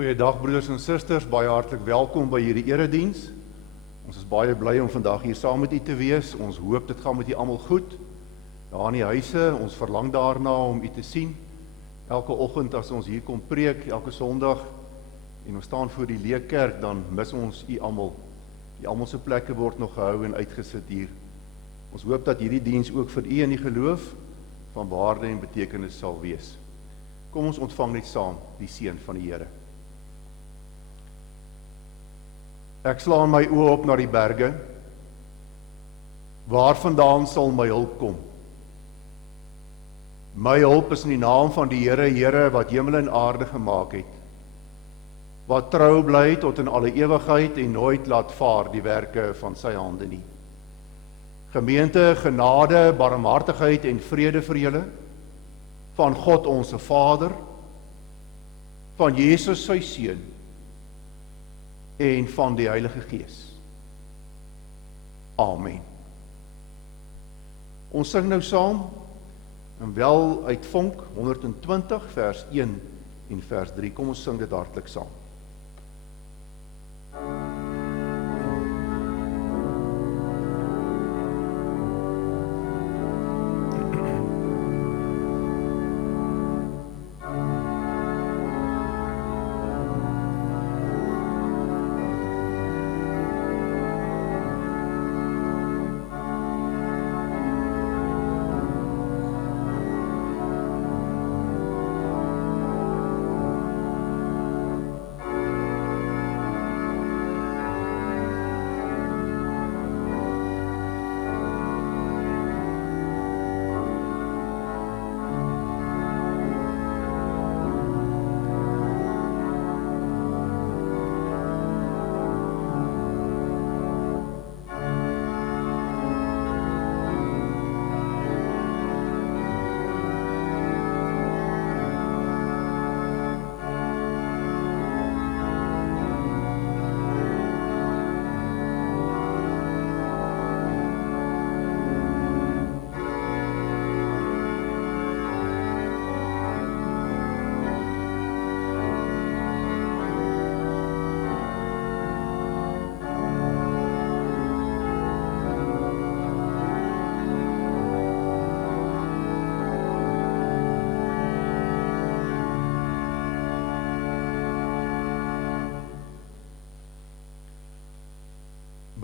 Goeiedag broeders en susters, baie hartlik welkom by hierdie erediens. Ons is baie bly om vandag hier saam met u te wees. Ons hoop dit gaan met u almal goed. Daar in die huise, ons verlang daarna om u te sien. Elke oggend as ons hier kom preek, elke Sondag en ons staan voor die leekkerk, dan mis ons u almal. Die almal se plekke word nog gehou en uitgesit hier. Ons hoop dat hierdie diens ook vir u in die geloof van waarde en betekenis sal wees. Kom ons ontvang net saam die seën van die Here. Ek slaan my oë op na die berge. Waarvandaan sal my hulp kom? My hulp is in die naam van die Here, Here wat hemel en aarde gemaak het, wat trou bly tot in alle ewigheid en nooit laat vaar die werke van sy hande nie. Gemeente, genade, barmhartigheid en vrede vir julle, van God ons Vader, van Jesus sy Seun, en van die Heilige Gees. Amen. Ons sing nou saam, en wel uit Vonk 120 vers 1 en vers 3. Kom ons sing dit hartlik saam.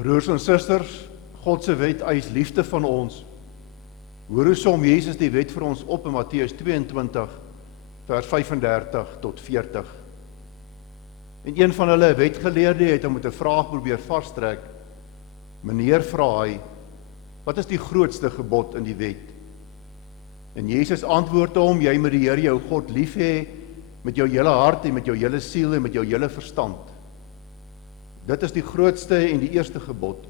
Broers en susters, God se wet eis liefde van ons. Hoor hoe som Jesus die wet vir ons op in Matteus 22, vers 35 tot 40. En een van hulle wetgeleerde het hom met 'n vraag probeer vastrek. Meneer, vra hy, wat is die grootste gebod in die wet? En Jesus antwoord hom, jy moet die Here jou God lief hê met jou hele hart en met jou hele siel en met jou hele verstand. Dit is die grootste en die eerste gebod.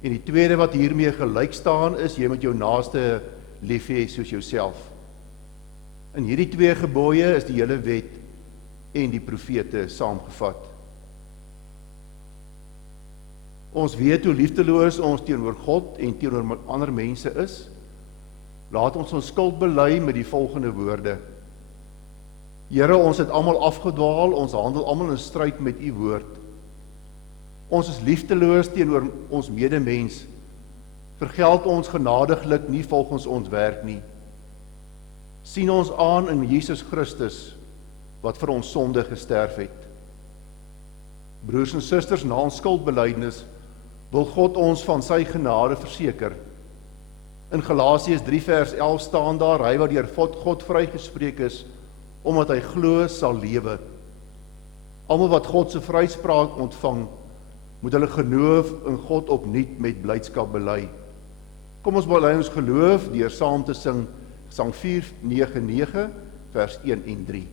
En die tweede wat hiermee gelyk staan is, jy moet jou naaste lief hê soos jouself. In hierdie twee gebooie is die hele wet en die profete saamgevat. Ons weet hoe liefdeloos ons teenoor God en teenoor ander mense is. Laat ons skuld bely met die volgende woorde. Here, ons het almal afgedwaal, ons handel almal in stryd met u woord. Ons is liefdeloos teenoor ons medemens. Vergeld ons genadiglik nie volgens ons werk nie. Sien ons aan in Jesus Christus, wat vir ons sonde gesterf het. Broers en susters, na ons skuldbelydenis wil God ons van sy genade verseker. In Galasiërs 3 vers 11 staan daar, hy wat deur God vrygespreek is, omdat hy glo sal lewe. Almal wat God se vryspraak ontvang, moet hulle geloof in God opnuut met blydskap bely. Kom ons bely ons geloof deur saam te sing Psalm 4:9, vers 1 en 3.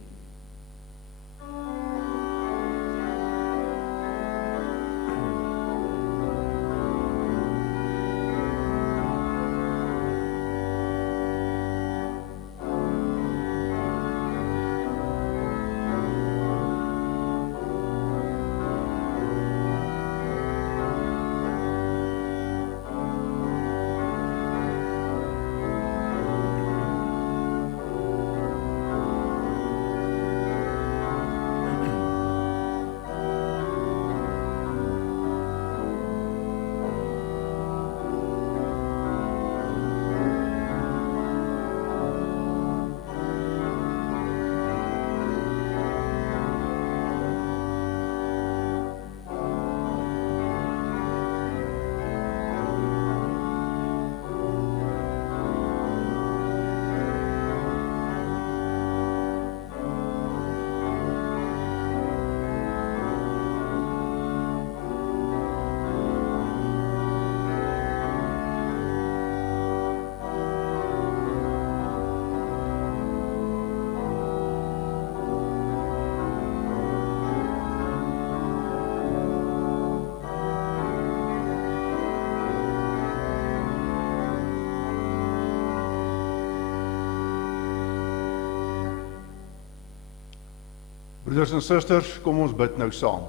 Broeders en susters, kom ons bid nou saam.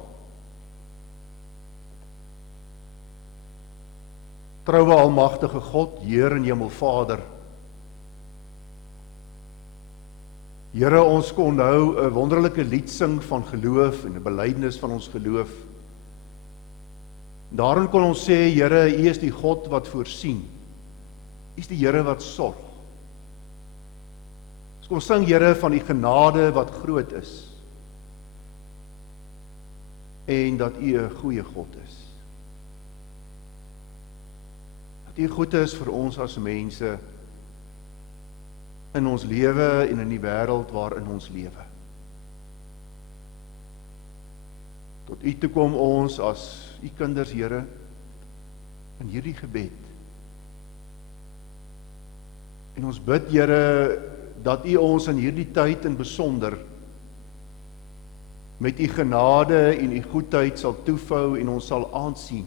Troue almagtige God, Heer en Hemelvader. Here, ons kon nou 'n wonderlike lied sing van geloof en 'n belydenis van ons geloof. Daarin kon ons sê, Here, U is die God wat voorsien. U is die Here wat sorg. Ons kon sing, Here, van die genade wat groot is. En dat U 'n goeie God is. Dat U goed is vir ons as mense in ons lewe en in die wêreld waarin ons lewe. Tot U toe kom ons as U kinders, Here, in hierdie gebed. En ons bid, Here, dat U ons in hierdie tyd in besonder met U genade en U goedheid sal toevou en ons sal aansien.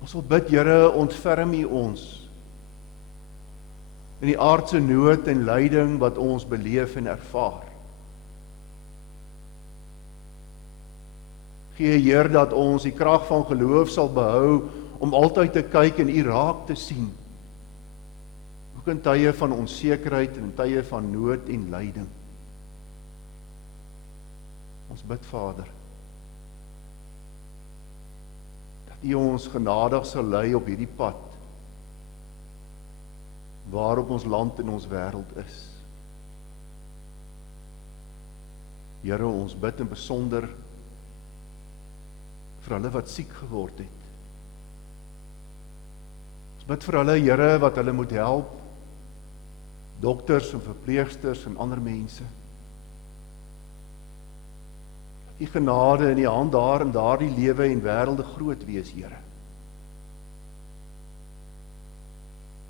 Ons wil bid, Here, ontferm U ons in die aardse nood en lyding wat ons beleef en ervaar. Gee, Heer, dat ons die krag van geloof sal behou om altyd te kyk en U raak te sien. Ook in tye van onsekerheid en in tye van nood en lyding. Ons bid, Vader, dat U ons genadig sal lei op hierdie pad waarop ons land en ons wêreld is. Here, ons bid in besonder vir hulle wat siek geword het. Ons bid vir hulle, Here, wat hulle moet help, dokters en verpleegsters en ander mense. Die genade in die hand daar in daardie lewe en wêrelde groot wees, Here.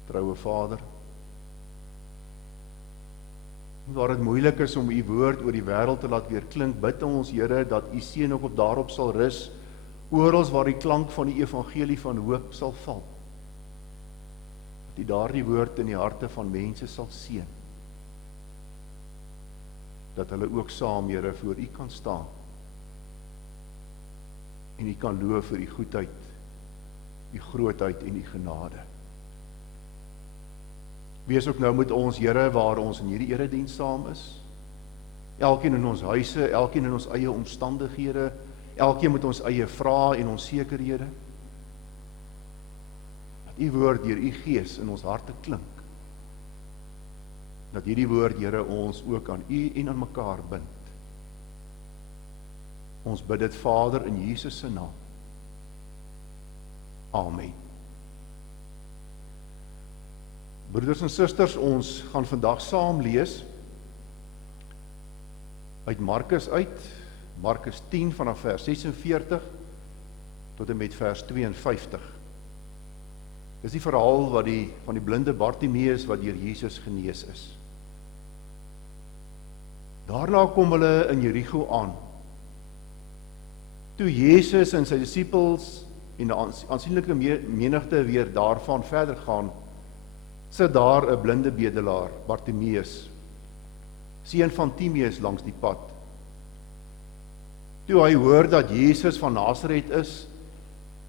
Troue Vader, waar dit moeilik is om U woord oor die wêreld te laat weer klink, bid ons, Here, dat U seën ook op daarop sal rus, oral waar die klank van die evangelie van hoop sal val. Dat U daardie woord in die harte van mense sal seën. Dat hulle ook saam, Here, voor U kan staan. En U kan loof vir U goedheid, U grootheid en U genade. Wees ook nou met ons, Here, waar ons in hierdie erediens saam is. Elkeen in ons huise, elkeen in ons eie omstandighede, elkeen met ons eie vrae en onsekerhede. Dat U woord deur U Gees in ons harte klink. Dat hierdie woord, Here, ons ook aan U en aan mekaar bind. Ons bid dit, Vader, in Jesus se naam. Amen. Broeders en susters, ons gaan vandag saam lees uit Markus uit, Markus 10 vanaf vers 46 tot en met vers 52. Dis die verhaal van die blinde Bartimeus wat deur Jesus genees is. Daarna kom hulle in Jerigo aan. Toe Jesus en sy disippels en 'n aansienlike menigte weer daarvan verder gaan, sit daar 'n blinde bedelaar, Bartimeus, seun van Timeus, langs die pad. Toe hy hoor dat Jesus van Nasaret is,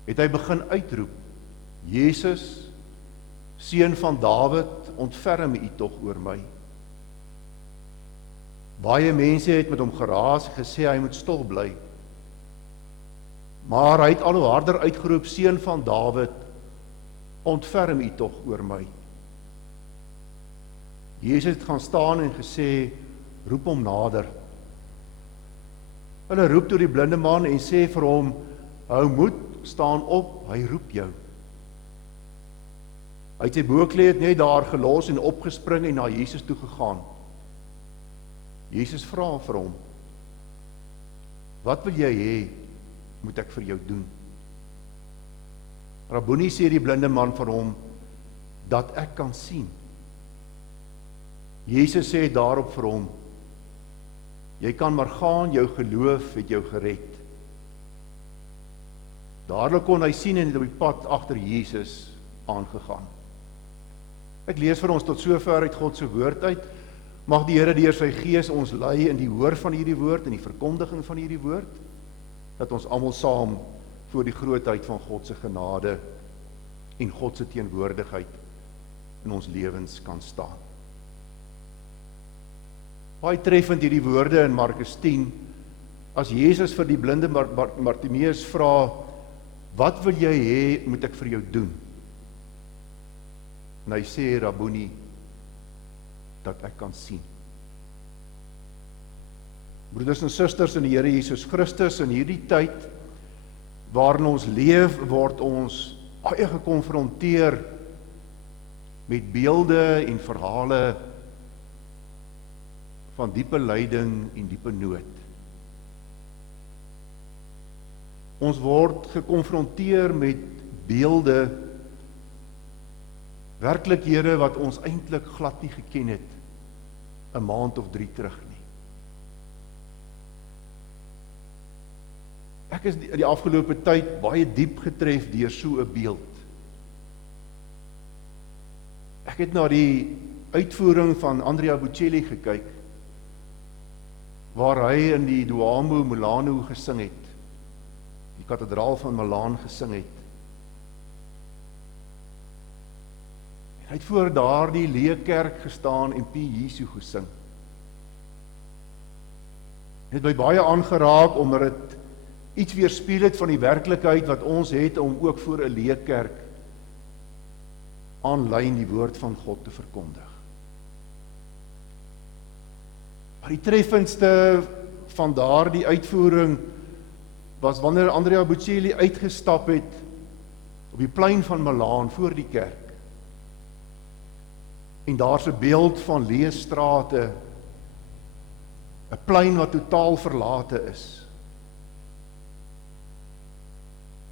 het hy begin uitroep, Jesus, seun van Dawid, ontferm U tog oor my. Baie mense het met hom geraas en gesê hy moet stil bly. Maar hy het al hoe harder uitgeroep, seun van Dawid, ontferm U tog oor my. Jesus het gaan staan en gesê, roep hom nader. Hulle roep toe die blinde man en sê vir hom, hou moed, staan op, hy roep jou. Hy het sy boekleed net daar gelos en opgespring en na Jesus toe gegaan. Jesus vra vir hom, wat wil jy hê, moet ek vir jou doen? Rabboni, sê die blinde man vir hom, dat ek kan sien. Jesus sê daarop vir hom, jy kan maar gaan, jou geloof het jou gered. Dadelik kon hy sien en het op die pad agter Jesus aangegaan. Ek lees vir ons tot sover uit God se woord uit. Mag die Here deur sy Gees ons lei in die hoor van hierdie woord, in die verkondiging van hierdie woord, dat ons almal saam voor die grootheid van God se genade en God se teenwoordigheid in ons lewens kan staan. Baie treffend hierdie woorde in Markus 10, as Jesus vir die blinde Bartimeus vra, wat wil jy hê, moet ek vir jou doen? En hy sê, Rabboni, dat ek kan sien. Broeders en susters in die Here Jesus Christus, in hierdie tyd waarin ons leef, word ons baie gekonfronteer met beelde en verhale van diepe lyding en diepe nood. Ons word gekonfronteer met beelde, werklikhede wat ons eintlik glad nie geken het 'n maand of 3 terug nie. Ek is die afgelope tyd baie diep getref deur so 'n beeld. Ek het na die uitvoering van Andrea Bocelli gekyk, waar hy in die Duomo Milano gesing het, die kathedraal van Milaan gesing het. En hy het voor daardie leë kerk gestaan en P. Jesu gesing. Het my baie aangeraak, omdat dit iets weerspieël het van die werklikheid wat ons het, om ook voor 'n leë kerk aanlyn die woord van God te verkondig. Maar die treffendste van daardie uitvoering was wanneer Andrea Bocelli uitgestap het op die plein van Milaan voor die kerk. En daar's 'n beeld van leë strate, 'n plein wat totaal verlate is.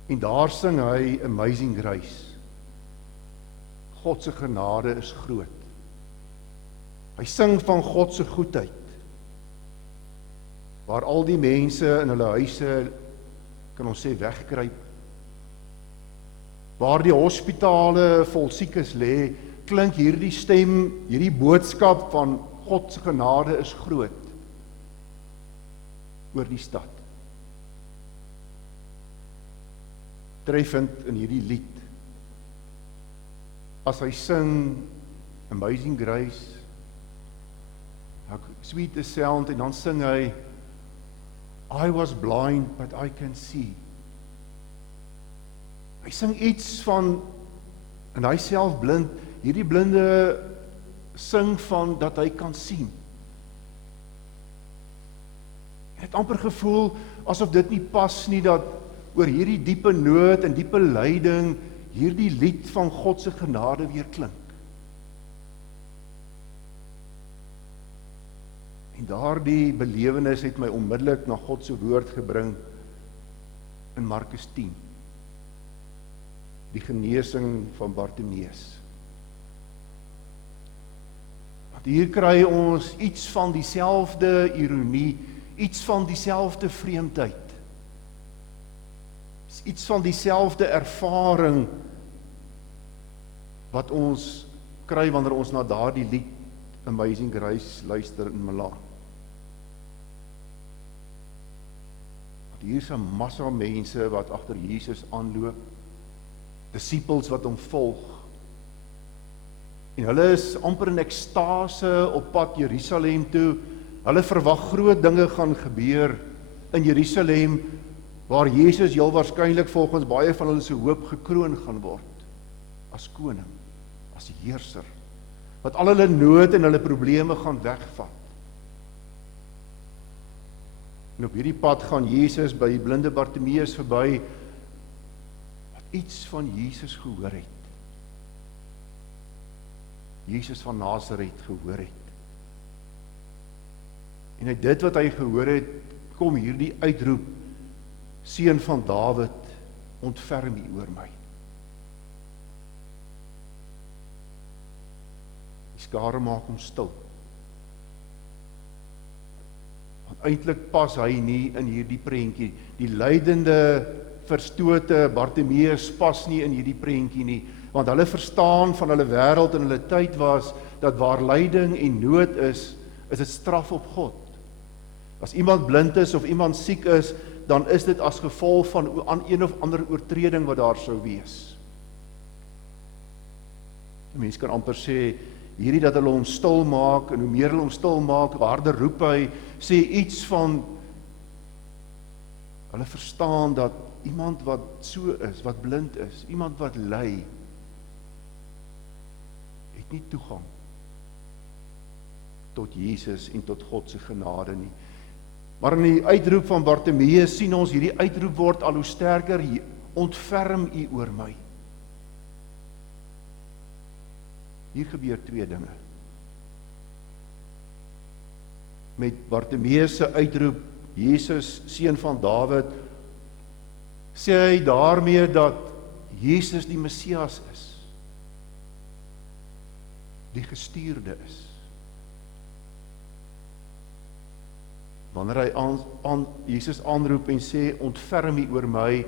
En daar sing hy Amazing Grace. God se genade is groot. Hy sing van God se goedheid, waar al die mense in hulle huise, kan ons sê, wegkruip, waar die hospitale vol siekes lê, klink hierdie stem, hierdie boodskap van God se genade is groot oor die stad. Treffend in hierdie lied, as hy sing Amazing Grace, sweet the sound, en dan sing hy I was blind but I can see. Hy sing iets van, en hy self blind, hierdie blinde sing van dat hy kan sien. Ek het amper gevoel asof dit nie pas nie, dat oor hierdie diepe nood en diepe lyding hierdie lied van God se genade weer klink. En daardie belewenis het my onmiddellik na God se woord gebring in Markus 10. Die genesing van Bartimeus. Want hier kry ons iets van dieselfde ironie, iets van dieselfde vreemdheid. Iets van dieselfde ervaring wat ons kry wanneer ons na daardie lied Amazing Grace luister in Milaan. Hier is 'n massa mense wat agter Jesus aanloop, disippels wat hom volg, en hulle is amper in ekstase op pad Jerusalem toe. Hulle verwag groot dinge gaan gebeur in Jerusalem, waar Jesus heel waarskynlik volgens baie van hulle se hoop gekroon gaan word, as koning, as heerser, wat al hulle nood en hulle probleme gaan wegvat. En op hierdie pad gaan Jesus by die blinde Bartimeus verby, wat iets van Jesus gehoor het. Jesus van Nasaret gehoor het. En uit dit wat hy gehoor het, kom hierdie uitroep, Seun van Dawid, ontferm U oor my. Die skare maak hom stil. Want eintlik pas hy nie in hierdie prentjie. Die lydende, verstote Bartimeus pas nie in hierdie prentjie nie, want hulle verstaan van hulle wêreld en hulle tyd was, dat waar lyding en nood is, Is dit straf op God? As iemand blind is of iemand siek is, dan is dit as gevolg van een of ander oortreding wat daar sou wees. 'n Mens kan amper sê, hierdie dat hulle hom stil maak, en hoe meer hulle hom stil maak, hoe harder roep hy, sê iets van, hulle verstaan dat iemand wat so is, wat blind is, iemand wat ly, het nie toegang tot Jesus en tot God se genade nie. Maar in die uitroep van Bartimeus sien ons hierdie uitroep word al hoe sterker, ontferm u oor my. Hier gebeur twee dinge. Met Bartimeus se uitroep, Jesus, seun van Dawid, sê hy daarmee dat Jesus die Messias is, die gestuurde is. Wanneer hy Jesus aanroep en sê, ontferm u oor my,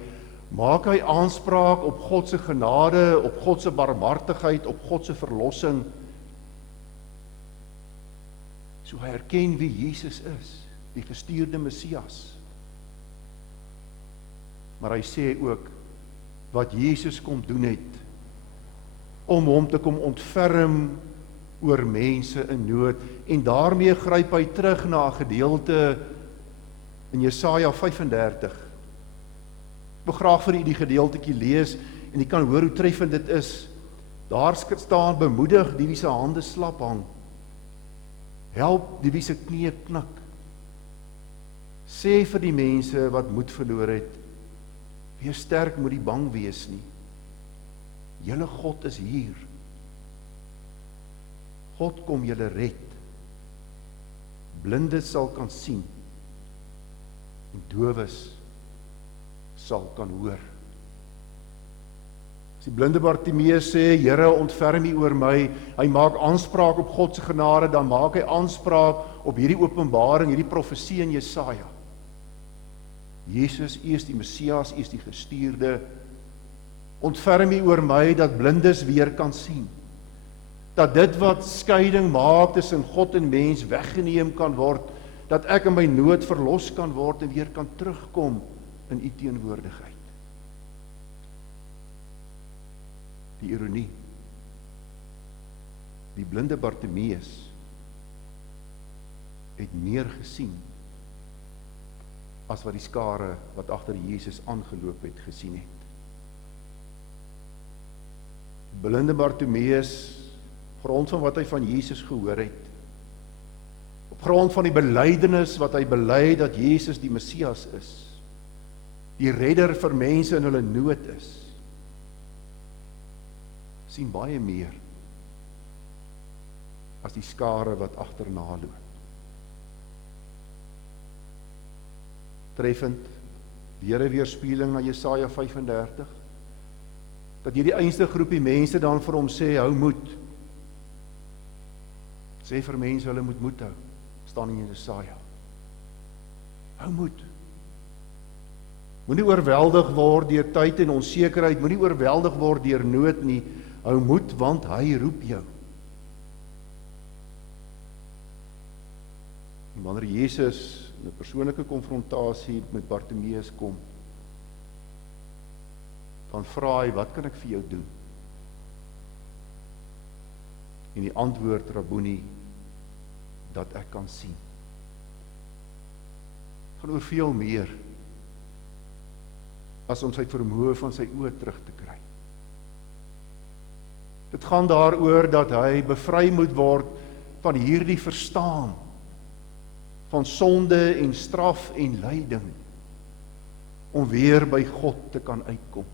maak hy aanspraak op God se genade, op God se barmhartigheid, op God se verlossing. So hy erken wie Jesus is, die gestuurde Messias. Maar hy sê ook, wat Jesus kom doen het, om hom te kom ontferm oor mense in nood, en daarmee gryp hy terug na 'n gedeelte in Jesaja 35. Ek wil graag vir u die gedeeltetjie lees, en u kan hoor hoe treffend dit is. Daar staan, bemoedig die wie se hande slap hang, help die wie se knieë knik, sê vir die mense wat moed verloor het, wees sterk, moet nie bang wees nie, julle God is hier, God kom julle red, blindes sal kan sien, en dowes sal kan hoor. As die blinde Bartimeus sê, Here, ontferm u oor my, hy maak aanspraak op God se genade, dan maak hy aanspraak op hierdie openbaring, hierdie profesie in Jesaja. Jesus, u is die Messias, u is die gestuurde, ontferm u oor my, dat blindes weer kan sien, dat dit wat skeiding maak tussen God en mens weggeneem kan word, dat ek in my nood verlos kan word en weer kan terugkom in u teenwoordigheid. Die ironie, die blinde Bartimeus het meer gesien as wat die skare wat agter Jesus aangeloop het gesien het. Blinde Bartimeus, op grond van wat hy van Jesus gehoor het, op grond van die belydenis wat hy bely dat Jesus die Messias is, die redder vir mense in hulle nood is, sien baie meer as die skare wat agterna loop. Treffend, weer 'n weerspieëling na Jesaja 35, dat hierdie einste groepie mense dan vir hom sê, hou moed. Sê vir mense, hulle moet moed hou, staan in Jesaja. Hou moed. Moenie oorweldig word deur tyd en onsekerheid, moenie oorweldig word deur nood nie, hou moed, want hy roep jou. En wanneer Jesus in 'n persoonlike konfrontasie met Bartimeus kom, dan vra hy, wat kan ek vir jou doen? En die antwoord, Rabboni, dat ek kan sien. Gaan oor veel meer as om sy vermoë van sy oë terug te kry. Dit gaan daaroor dat hy bevry moet word van hierdie verstaan van sonde en straf en lyding, om weer by God te kan uitkom,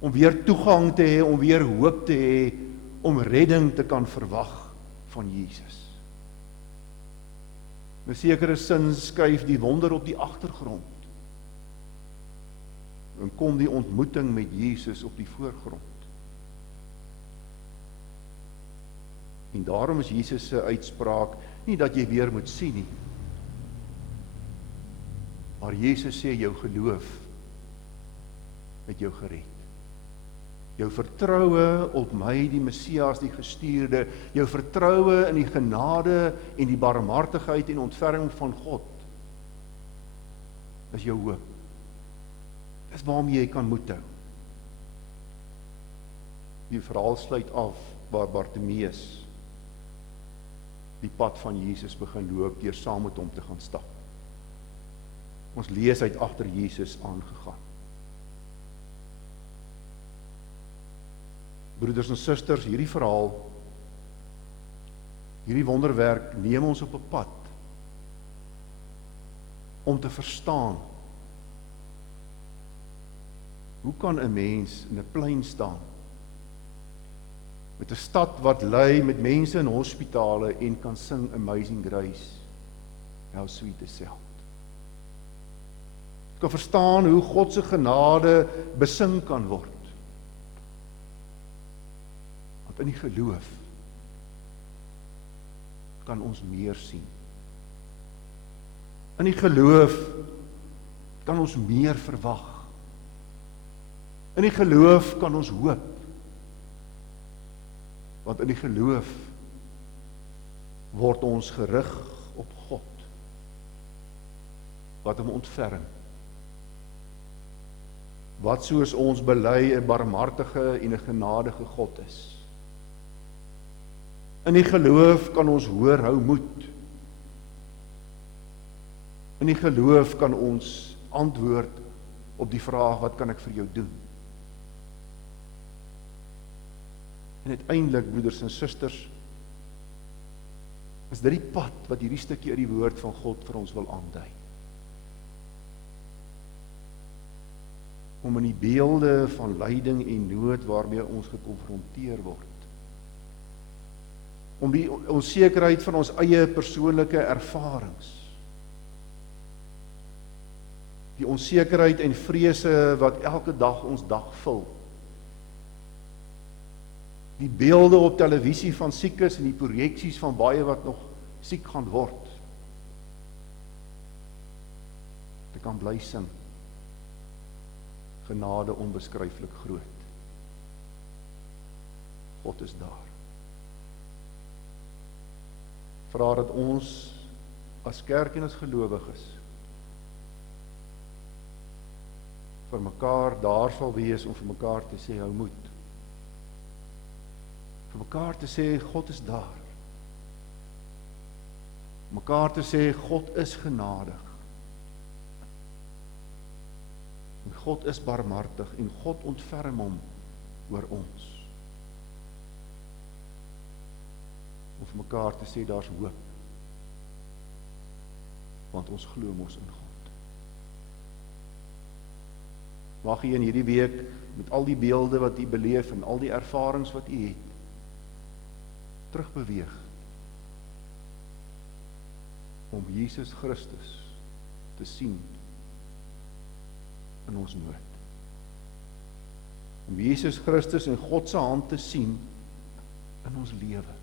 om weer toegang te hê, om weer hoop te hê, om redding te kan verwag van Jesus. In 'n sekere sin skuif die wonder op die agtergrond, en kom die ontmoeting met Jesus op die voorgrond. En daarom is Jesus se uitspraak nie dat jy weer moet sien nie, maar Jesus sê jou geloof het jou gered. jou vertroue op my, die Messias, die gestuurde, jou vertroue in die genade en die barmhartigheid en ontferming van God, is jou hoop. Dis waarmee jy kan moed hou. Die verhaal sluit af waar Bartimeus die pad van Jesus begin loop deur saam met hom te gaan stap. Ons lees hy het agter Jesus aangegaan. Broeders en susters, hierdie verhaal, hierdie wonderwerk neem ons op 'n pad om te verstaan, hoe kan 'n mens in 'n plein staan met 'n stad wat lei met mense in hospitale en kan sing Amazing Grace, how sweet the sound. Jy kan verstaan hoe God se genade besing kan word. Want in die geloof kan ons meer sien. In die geloof kan ons meer verwag. In die geloof kan ons hoop. Want in die geloof word ons gerig op God, wat hom ontferm. Wat soos ons bely 'n barmhartige en 'n genadige God is. In die geloof kan ons hoor, hou moed. In die geloof kan ons antwoord op die vraag, wat kan ek vir jou doen? En uiteindelik, broeders en susters, is dit die pad wat hierdie stukkie uit die woord van God vir ons wil aandui. Om in die beelde van lyding en nood waarmee ons gekonfronteer word, om die onsekerheid van ons eie persoonlike ervarings, die onsekerheid en vrese wat elke dag ons dag vul, die beelde op televisie van siekes en die projeksies van baie wat nog siek gaan word, ek kan bly sing, genade onbeskryflik groot. God is daar. Vra dat ons as kerk en as gelowiges vir mekaar daar sal wees om vir mekaar te sê, hou moed. Vir mekaar te sê, God is daar. Mekaar te sê, God is genadig. En God is barmhartig en God ontferm hom oor ons. Om vir mekaar te sê, daar's hoop. Want ons glo mos in God. Mag jy in hierdie week, met al die beelde wat jy beleef en al die ervarings wat jy het, terugbeweeg om Jesus Christus te sien in ons nood. Om Jesus Christus en God se hand te sien in ons lewe.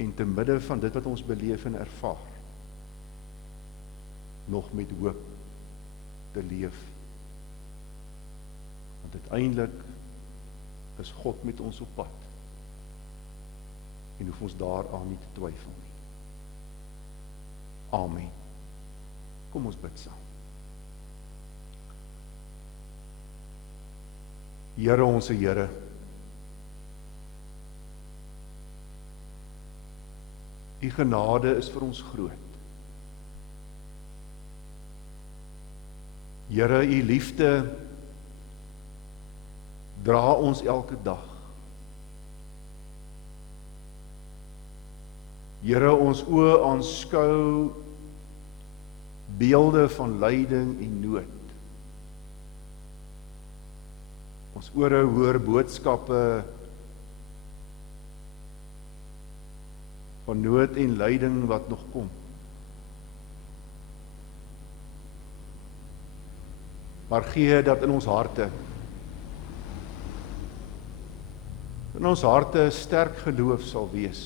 En te midde van dit wat ons beleef en ervaar, nog met hoop te leef. Want uiteindelik is God met ons op pad. En hoef ons daaraan nie te twyfel nie. Amen. Kom ons bid saam. Here, onse Here, U genade is vir ons groot. Here, U liefde dra ons elke dag. Here, ons oë aanskou beelde van lyding en nood. Ons ore hoor boodskappe van nood en lyding wat nog kom. Maar gee dat in ons harte sterk geloof sal wees.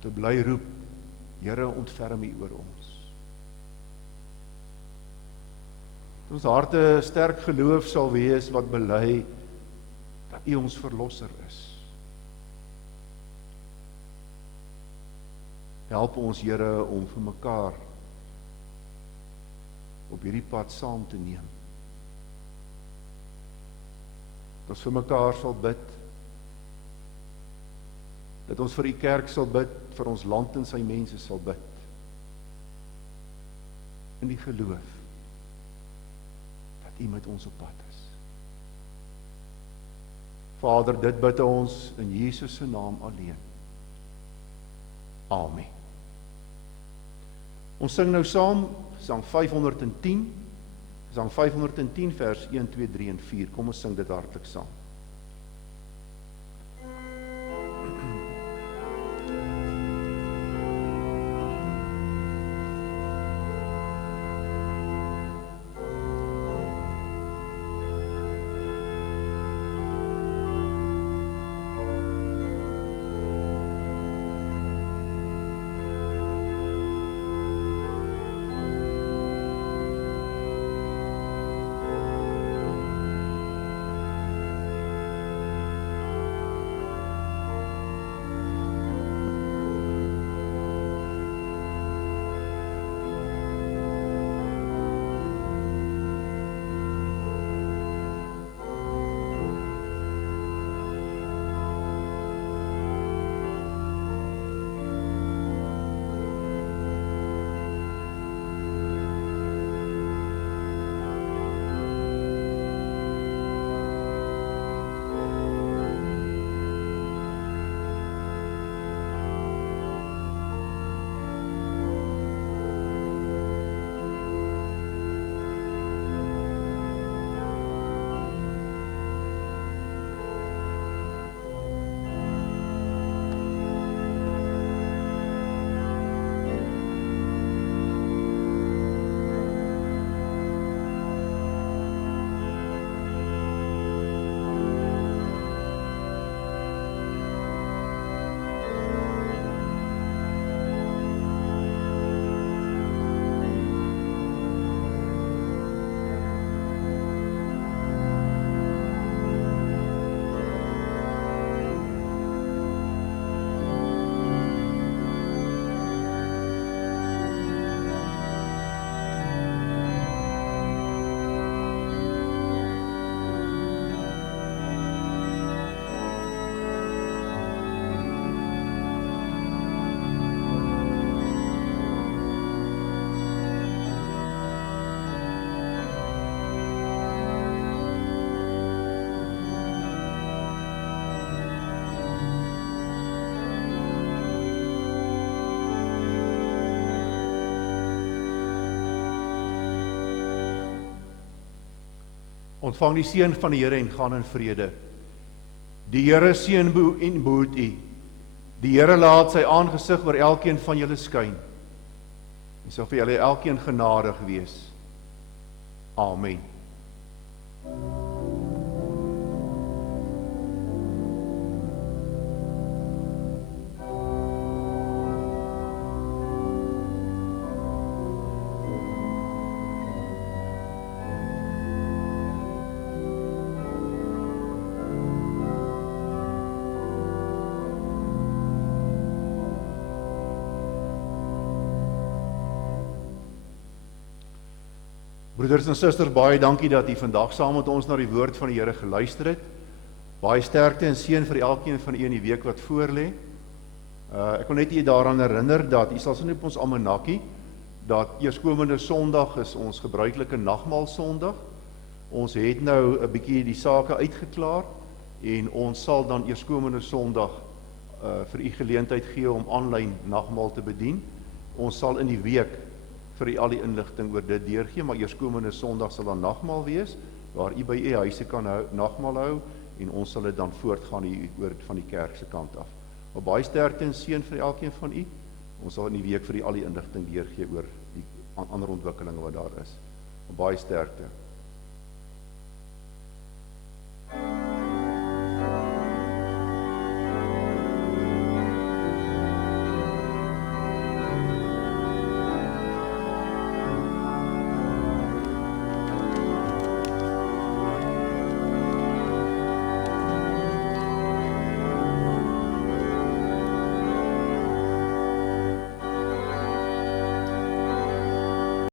Te bly roep, Here, ontferm U oor ons. Ons harte sterk geloof sal wees wat bely dat U ons verlosser is. Help ons, Here, om vir mekaar op hierdie pad saam te neem. Dat ons vir mekaar sal bid, dat ons vir U kerk sal bid, vir ons land en sy mense sal bid, in die geloof, dat U met ons op pad is. Vader, dit bid ons in Jesus se naam alleen. Amen. Ons sing nou saam, Psalm 510, Psalm 510 vers 1, 2, 3 en 4. Kom ons sing dit hartlik saam. Ontvang die seën van die Here en gaan in vrede. Die Here seën en behoed u. Die Here laat sy aangesig oor elkeen van julle skyn. En sal vir julle elkeen genadig wees. Amen. Broeders en susters, baie dankie dat u vandag saam met ons na die woord van die Here geluister het. Baie sterkte en seën vir elkeen van u in die week wat voorlê. Ek wil net u daaraan herinner dat u sal sien op ons almanakkie dat eerskomende Sondag is ons gebruikelike nagmaalsondag. Ons het nou 'n bietjie die sake uitgeklaar en ons sal dan eerskomende Sondag vir u geleentheid gee om aanlyn nagmaal te bedien. Ons sal in die week vir u al die inligting oor dit deurgee, maar eerskomende Sondag sal dan nagmaal wees, waar u by u huise kan nagmaal hou, en ons sal dit dan voortgaan hier oor van die kerk se kant af. Maar baie sterkte en seën vir elkeen van u. Ons sal in die week vir u al die inligting deurgee oor die ander ontwikkelinge wat daar is. Maar baie sterkte.